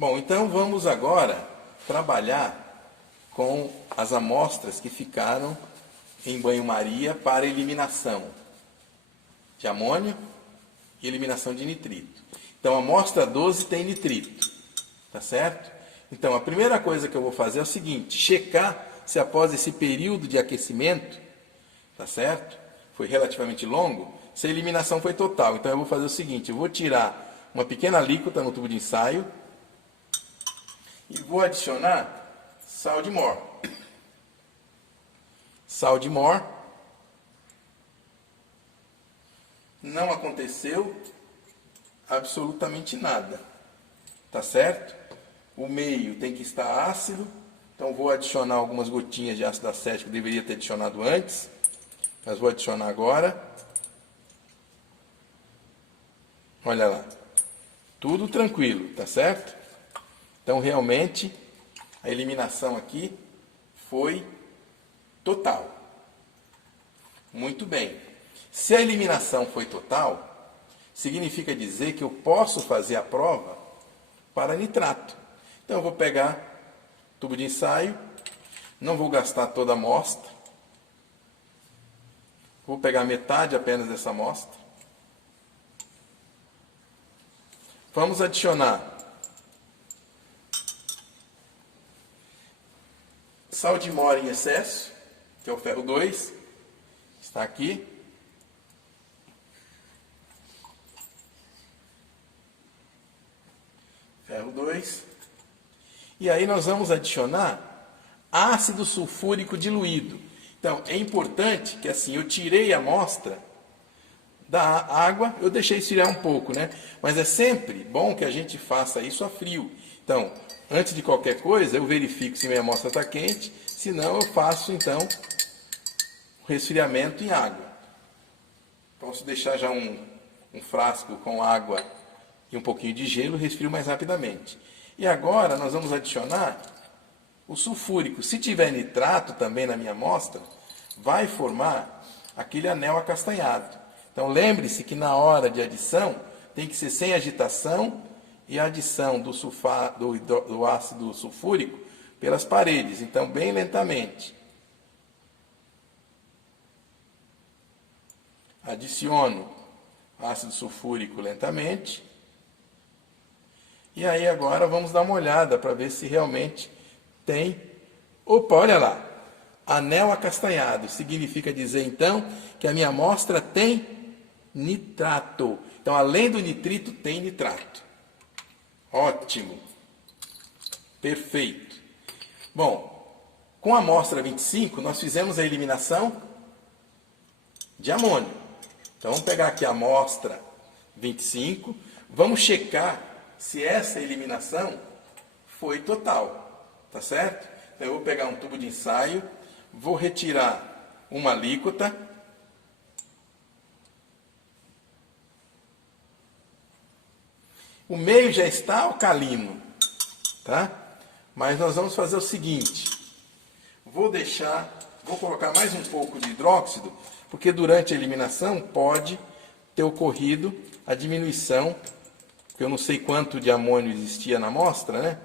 Bom, então vamos agora trabalhar com as amostras que ficaram em banho-maria para eliminação de amônio e eliminação de nitrito. Então, a amostra 12 tem nitrito, tá certo? Então, a primeira coisa que eu vou fazer é o seguinte, checar se após esse período de aquecimento, tá certo? Foi relativamente longo, se a eliminação foi total. Então, eu vou fazer o seguinte, eu vou tirar uma pequena alíquota no tubo de ensaio e vou adicionar sal de Mor. Sal de Mor. Não aconteceu absolutamente nada, tá certo? O meio tem que estar ácido, então vou adicionar algumas gotinhas de ácido acético, deveria ter adicionado antes, mas vou adicionar agora. Olha lá, tudo tranquilo, tá certo? Então realmente a eliminação aqui foi total. Muito bem. Se a eliminação foi total, significa dizer que eu posso fazer a prova para nitrato. Então eu vou pegar tubo de ensaio, não vou gastar toda a amostra, vou pegar metade apenas dessa amostra. Vamos adicionar sal de Mor em excesso, que é o ferro 2, está aqui. Ferro 2. E aí nós vamos adicionar ácido sulfúrico diluído. Então, é importante que assim, eu tirei a amostra da água, eu deixei esfriar um pouco, né? Mas é sempre bom que a gente faça isso a frio. Então, antes de qualquer coisa, eu verifico se minha amostra está quente, senão eu faço, então, o resfriamento em água. Posso deixar já um frasco com água e um pouquinho de gelo, resfrio mais rapidamente. E agora nós vamos adicionar o sulfúrico. Se tiver nitrato também na minha amostra, vai formar aquele anel acastanhado. Então lembre-se que na hora de adição tem que ser sem agitação e a adição do ácido sulfúrico pelas paredes. Então bem lentamente. Adiciono ácido sulfúrico lentamente. E aí agora vamos dar uma olhada para ver se realmente tem... Opa, olha lá! Anel acastanhado. Significa dizer então que a minha amostra tem nitrato. Então além do nitrito tem nitrato. Ótimo! Perfeito! Bom, com a amostra 25 nós fizemos a eliminação de amônio. Então vamos pegar aqui a amostra 25, vamos checar se essa eliminação foi total, tá certo? Então eu vou pegar um tubo de ensaio, vou retirar uma alíquota, o meio já está alcalino, tá? Mas nós vamos fazer o seguinte, vou colocar mais um pouco de hidróxido, porque durante a eliminação pode ter ocorrido a diminuição, porque eu não sei quanto de amônio existia na amostra, né?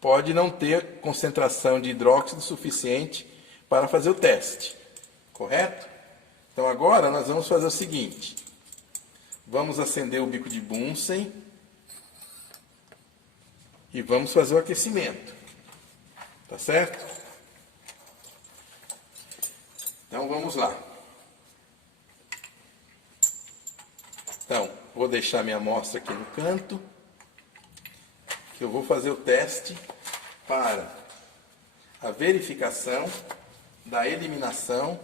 Pode não ter concentração de hidróxido suficiente para fazer o teste, correto? Então agora nós vamos fazer o seguinte, vamos acender o bico de Bunsen e vamos fazer o aquecimento, tá certo? Então vamos lá. Então, vou deixar minha amostra aqui no canto, que eu vou fazer o teste para a verificação da eliminação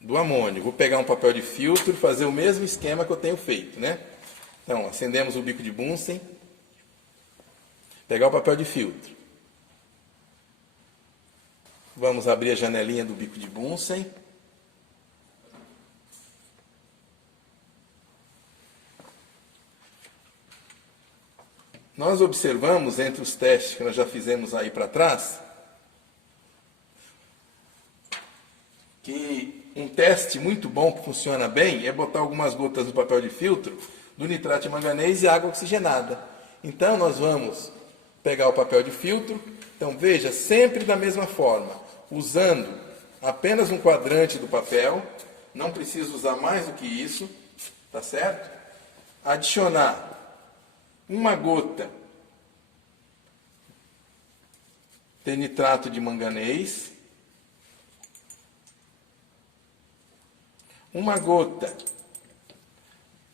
do amônio. Vou pegar um papel de filtro e fazer o mesmo esquema que eu tenho feito, né? Então, acendemos o bico de Bunsen, pegar o papel de filtro. Vamos abrir a janelinha do bico de Bunsen. Nós observamos entre os testes que nós já fizemos aí para trás, que um teste teste muito bom, que funciona bem, é botar algumas gotas no papel de filtro do nitrato de manganês e água oxigenada. Então, nós vamos pegar o papel de filtro. Então, veja, sempre da mesma forma, usando apenas um quadrante do papel, não precisa usar mais do que isso, tá certo? Adicionar uma gota de nitrato de manganês, uma gota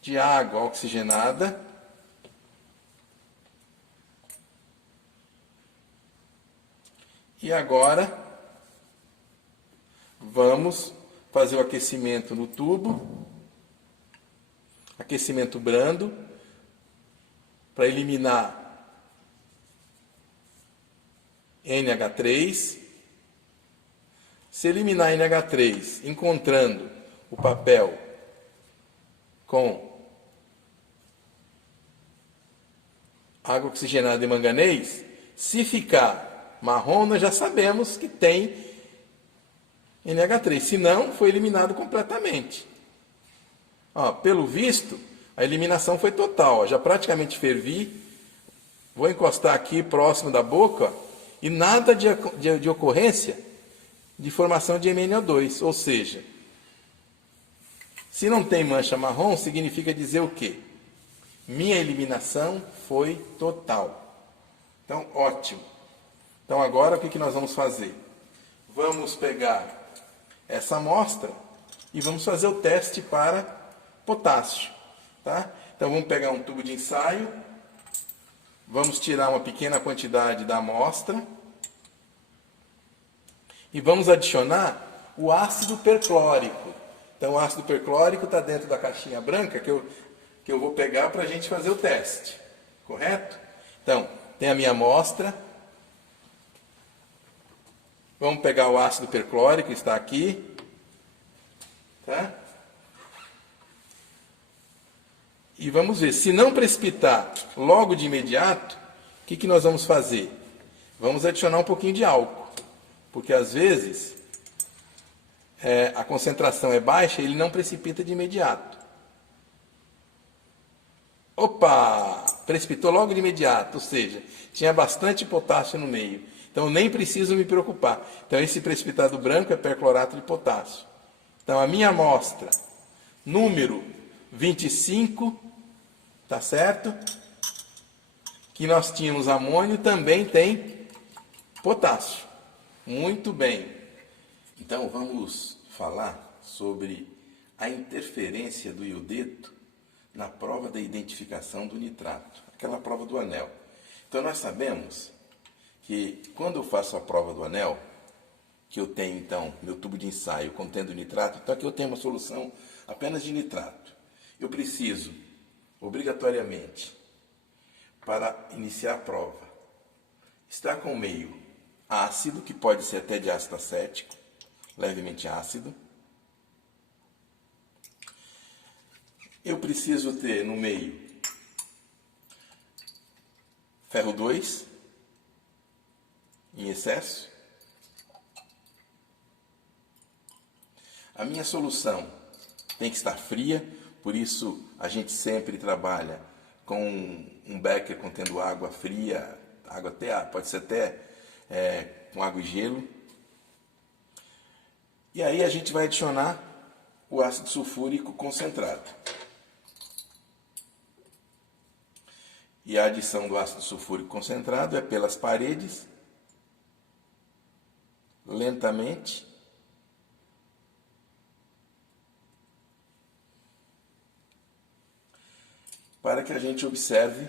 de água oxigenada, e agora vamos fazer o aquecimento no tubo, aquecimento brando, para eliminar NH3. Se eliminar NH3, encontrando o papel com água oxigenada e manganês, se ficar marrom, nós já sabemos que tem NH3. Se não, foi eliminado completamente. Ó, pelo visto, a eliminação foi total. Ó, já praticamente fervi. Vou encostar aqui próximo da boca, ó, e nada de ocorrência de formação de MnO2. Ou seja, se não tem mancha marrom, significa dizer o quê? Minha eliminação foi total. Então, ótimo. Então, agora o que nós vamos fazer? Vamos pegar essa amostra e vamos fazer o teste para potássio. Tá? Então, vamos pegar um tubo de ensaio, vamos tirar uma pequena quantidade da amostra e vamos adicionar o ácido perclórico. Então, o ácido perclórico está dentro da caixinha branca que eu vou pegar para a gente fazer o teste. Correto? Então, tem a minha amostra. Vamos pegar o ácido perclórico, que está aqui. Tá? E vamos ver, se não precipitar logo de imediato, o que nós vamos fazer? Vamos adicionar um pouquinho de álcool. Porque às vezes a concentração é baixa e ele não precipita de imediato. Opa! Precipitou logo de imediato, ou seja, tinha bastante potássio no meio. Então nem preciso me preocupar. Então esse precipitado branco é perclorato de potássio. Então a minha amostra, número 25, tá certo? Que nós tínhamos amônio, também tem potássio. Muito bem. Então vamos falar sobre a interferência do iodeto na prova da identificação do nitrato, aquela prova do anel. Então nós sabemos que quando eu faço a prova do anel, que eu tenho então meu tubo de ensaio contendo nitrato, então aqui eu tenho uma solução apenas de nitrato. Eu preciso, obrigatoriamente, para iniciar a prova, estar com o meio ácido, que pode ser até de ácido acético, levemente ácido. Eu preciso ter no meio ferro 2 em excesso. A minha solução tem que estar fria, por isso a gente sempre trabalha com um becker contendo água fria, água até, pode ser até com água e gelo. E aí a gente vai adicionar o ácido sulfúrico concentrado. E a adição do ácido sulfúrico concentrado é pelas paredes, lentamente, para que a gente observe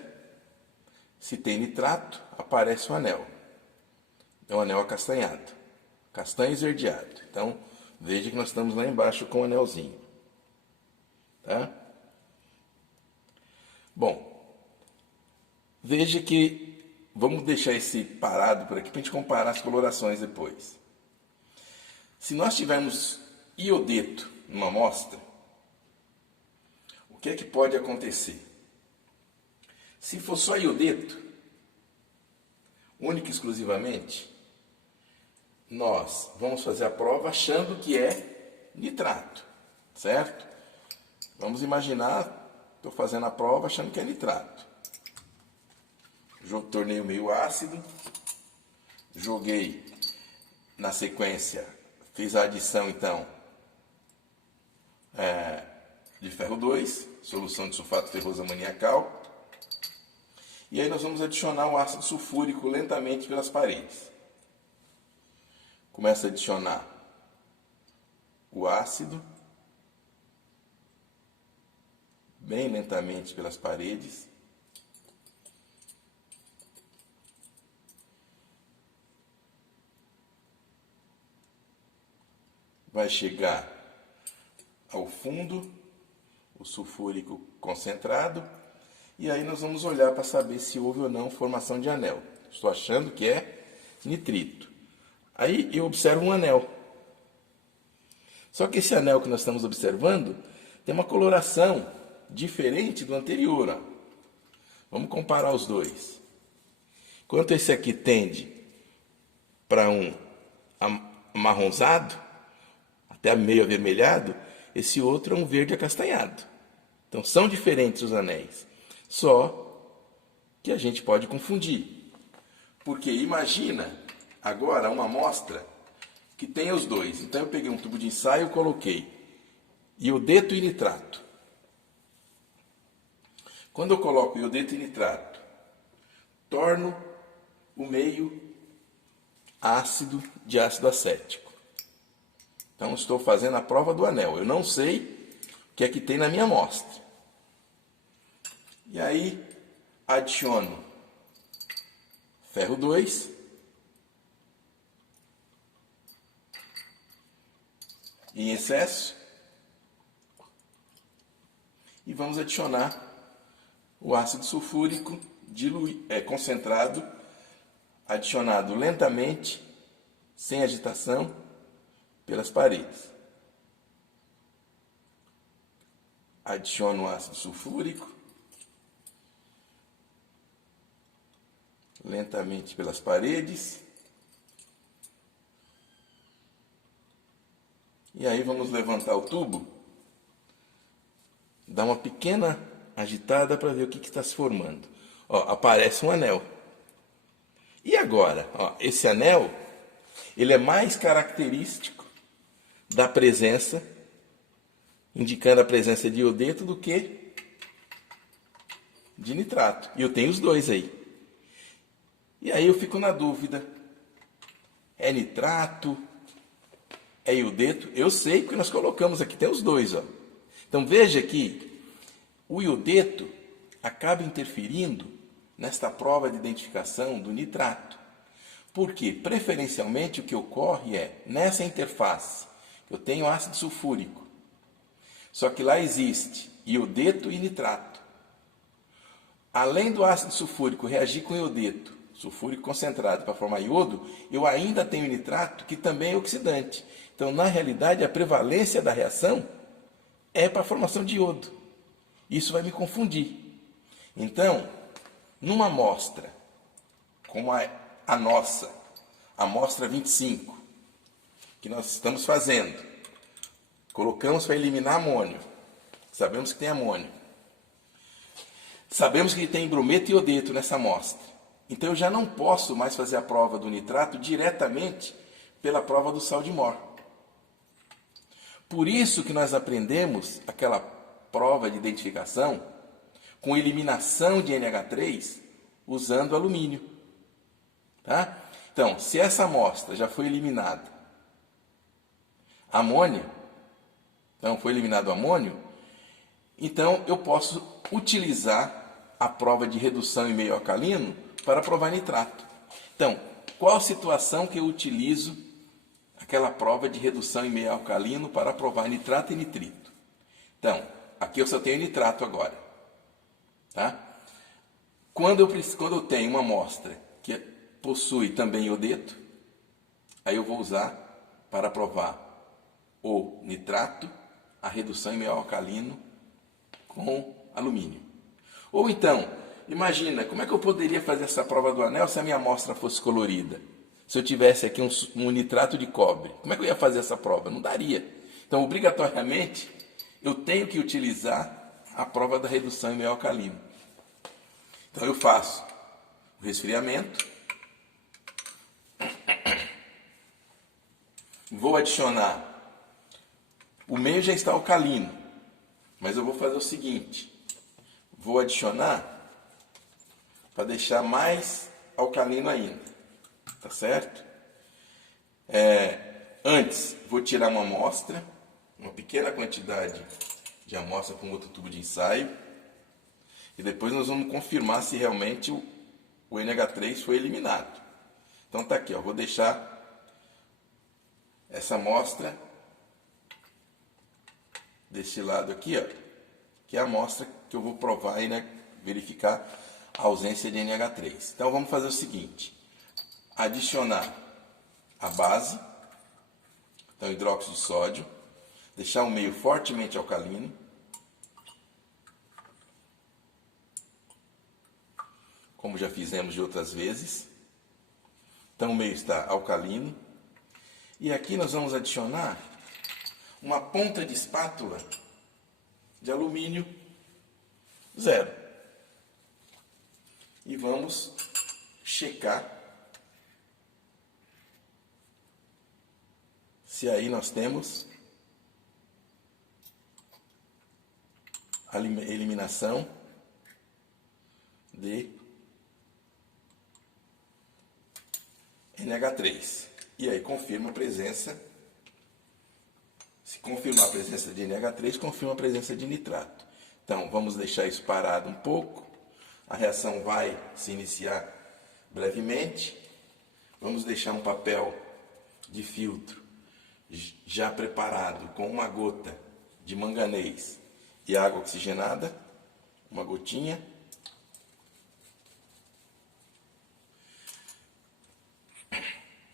se tem nitrato, aparece um anel. É um anel acastanhado, castanho esverdeado. Então, veja que nós estamos lá embaixo com o anelzinho. Tá? Bom, veja que vamos deixar esse parado por aqui para a gente comparar as colorações depois. Se nós tivermos iodeto numa amostra, o que é que pode acontecer? Se for só iodeto, única e exclusivamente, nós vamos fazer a prova achando que é nitrato, certo? Vamos imaginar, estou fazendo a prova achando que é nitrato. Tornei o meio ácido, joguei na sequência, fiz a adição então de ferro 2, solução de sulfato ferroso amoniacal. E aí nós vamos adicionar o ácido sulfúrico lentamente pelas paredes. Começa a adicionar o ácido bem lentamente pelas paredes. Vai chegar ao fundo o sulfúrico concentrado e aí nós vamos olhar para saber se houve ou não formação de anel. Estou achando que é nitrito. Aí eu observo um anel. Só que esse anel que nós estamos observando tem uma coloração diferente do anterior. Ó. Vamos comparar os dois. Enquanto esse aqui tende para um amarronzado, até meio avermelhado, esse outro é um verde acastanhado. Então são diferentes os anéis. Só que a gente pode confundir. Porque imagina agora uma amostra que tenha os dois. Então eu peguei um tubo de ensaio e coloquei iodeto e nitrato. Quando eu coloco iodeto e nitrato, torno o meio ácido de ácido acético. Então estou fazendo a prova do anel. Eu não sei o que é que tem na minha amostra. E aí adiciono ferro 2. Em excesso. E vamos adicionar o ácido sulfúrico concentrado, adicionado lentamente, sem agitação, pelas paredes. Adiciono o ácido sulfúrico, lentamente pelas paredes. E aí vamos levantar o tubo, dar uma pequena agitada para ver o que está se formando. Ó, aparece um anel. E agora, ó, esse anel, ele é mais característico da presença, indicando a presença de iodeto do que de nitrato. E eu tenho os dois aí. E aí eu fico na dúvida, é nitrato? É iodeto? Eu sei porque nós colocamos aqui, tem os dois. Ó. Então veja que o iodeto acaba interferindo nesta prova de identificação do nitrato. Porque, preferencialmente, o que ocorre é, nessa interface, eu tenho ácido sulfúrico. Só que lá existe iodeto e nitrato. Além do ácido sulfúrico reagir com iodeto, sulfúrico concentrado para formar iodo, eu ainda tenho nitrato que também é oxidante. Então, na realidade, a prevalência da reação é para a formação de iodo. Isso vai me confundir. Então, numa amostra, como a nossa, a amostra 25, que nós estamos fazendo, colocamos para eliminar amônio. Sabemos que tem amônio. Sabemos que tem brometo e iodeto nessa amostra. Então, eu já não posso mais fazer a prova do nitrato diretamente pela prova do sal de Mor. Por isso que nós aprendemos aquela prova de identificação com eliminação de NH3 usando alumínio. Tá? Então, se essa amostra já foi eliminada amônio, então foi eliminado amônio, então eu posso utilizar a prova de redução em meio alcalino para provar nitrato. Então, qual situação que eu utilizo aquela prova de redução em meio alcalino para provar nitrato e nitrito? Então, aqui eu só tenho nitrato agora. Tá? Quando eu tenho uma amostra que possui também iodeto, aí eu vou usar para provar o nitrato, a redução em meio alcalino com alumínio. Ou então, imagina, como é que eu poderia fazer essa prova do anel se a minha amostra fosse colorida? Se eu tivesse aqui um nitrato de cobre, como é que eu ia fazer essa prova? Não daria. Então, obrigatoriamente, eu tenho que utilizar a prova da redução em meio alcalino. Então, eu faço o resfriamento, vou adicionar, o meio já está alcalino, mas eu vou fazer o seguinte, vou adicionar para deixar mais alcalino ainda, tá certo? Antes, vou tirar uma amostra, uma pequena quantidade de amostra com outro tubo de ensaio, e depois nós vamos confirmar se realmente o NH3 foi eliminado. Então tá aqui, ó, vou deixar essa amostra desse lado aqui, ó, que é a amostra que eu vou provar e, né, verificar a ausência de NH3. Então vamos fazer o seguinte, adicionar a base, então hidróxido de sódio, deixar o meio fortemente alcalino, como já fizemos de outras vezes. Então o meio está alcalino. E aqui nós vamos adicionar uma ponta de espátula de alumínio 0. E vamos checar se aí nós temos a eliminação de NH3. E aí confirma a presença. Se confirmar a presença de NH3, confirma a presença de nitrato. Então, vamos deixar isso parado um pouco. A reação vai se iniciar brevemente. Vamos deixar um papel de filtro já preparado com uma gota de manganês e água oxigenada, uma gotinha.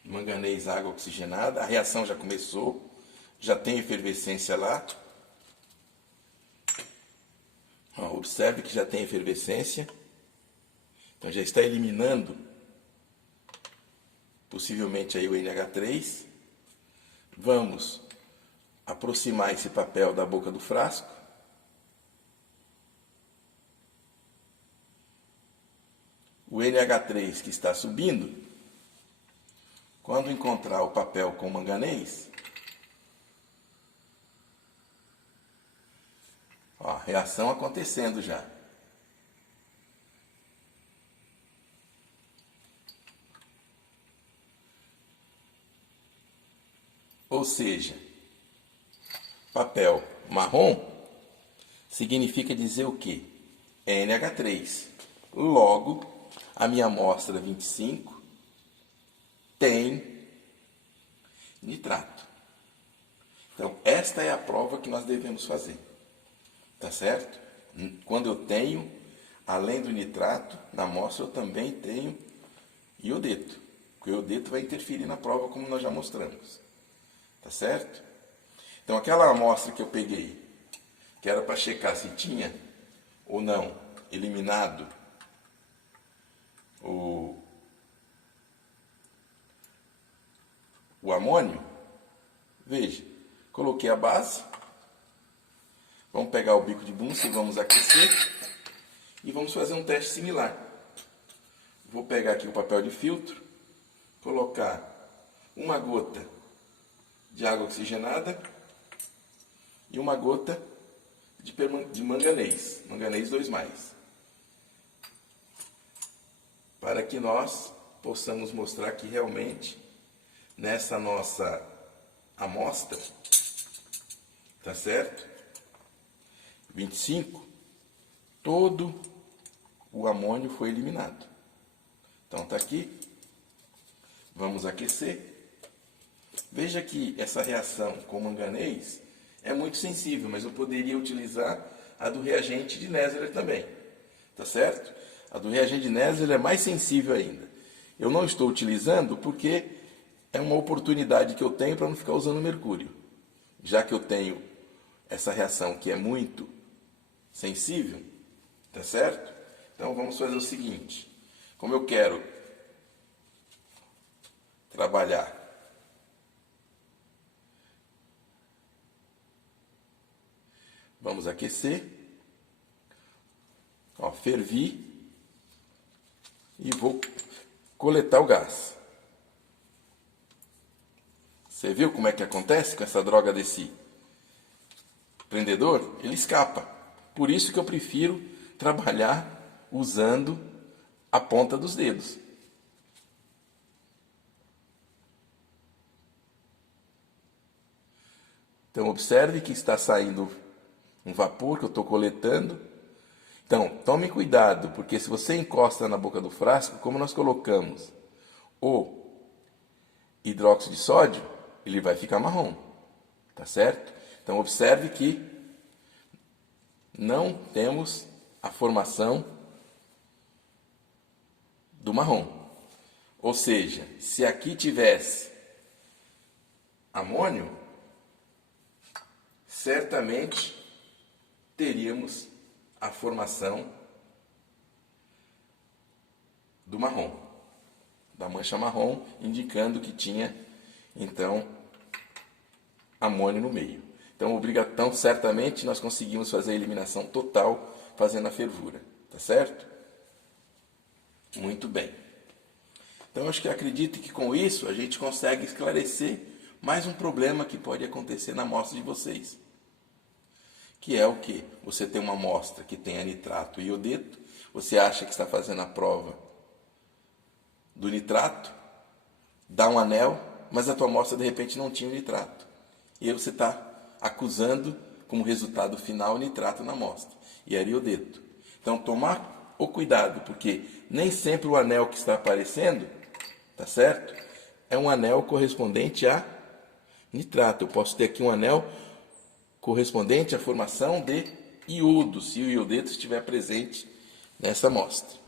Manganês, água oxigenada, a reação já começou, já tem efervescência lá. Ó, observe que já tem efervescência, então já está eliminando possivelmente aí o NH3. Vamos aproximar esse papel da boca do frasco. O NH3 que está subindo, quando encontrar o papel com manganês, ó, reação acontecendo já. Ou seja, papel marrom significa dizer o quê? É NH3. Logo, a minha amostra 25 tem nitrato. Então, esta é a prova que nós devemos fazer. Tá certo? Quando eu tenho, além do nitrato, na amostra eu também tenho iodeto. Porque o iodeto vai interferir na prova, como nós já mostramos. Tá certo? Então, aquela amostra que eu peguei, que era para checar se tinha ou não eliminado o amônio, veja, coloquei a base, vamos pegar o bico de Bunsen e vamos aquecer e vamos fazer um teste similar. Vou pegar aqui o papel de filtro, colocar uma gota de água oxigenada e uma gota de manganês, manganês 2+, para que nós possamos mostrar que realmente nessa nossa amostra, tá certo? 25, todo o amônio foi eliminado. Então tá aqui, vamos aquecer. Veja que essa reação com manganês é muito sensível, mas eu poderia utilizar a do reagente de Nesler também, tá certo? A do reagente de Nesler é mais sensível ainda. Eu não estou utilizando porque é uma oportunidade que eu tenho para não ficar usando mercúrio. Já que eu tenho essa reação que é muito sensível, tá certo? Então vamos fazer o seguinte, como eu quero trabalhar Vamos aquecer. Ó, fervi. E vou coletar o gás. Você viu como é que acontece com essa droga desse prendedor? Ele escapa. Por isso que eu prefiro trabalhar usando a ponta dos dedos. Então observe que está saindo um vapor que eu estou coletando. Então, tome cuidado, porque se você encosta na boca do frasco, como nós colocamos o hidróxido de sódio, ele vai ficar marrom, tá certo? Então, observe que não temos a formação do marrom. Ou seja, se aqui tivesse amônio, certamente teríamos a formação do marrom, da mancha marrom, indicando que tinha, então, amônio no meio. Então, certamente nós conseguimos fazer a eliminação total fazendo a fervura, tá certo? Muito bem. Então, acho que acredito que com isso a gente consegue esclarecer mais um problema que pode acontecer na amostra de vocês. Que é o que? Você tem uma amostra que tenha nitrato e iodeto, você acha que está fazendo a prova do nitrato, dá um anel, mas a tua amostra de repente não tinha o nitrato. E aí você está acusando como resultado final o nitrato na amostra, e era iodeto. Então tomar o cuidado, porque nem sempre o anel que está aparecendo, tá certo? É um anel correspondente a nitrato. Eu posso ter aqui um anel correspondente à formação de iodo, se o iodeto estiver presente nessa amostra.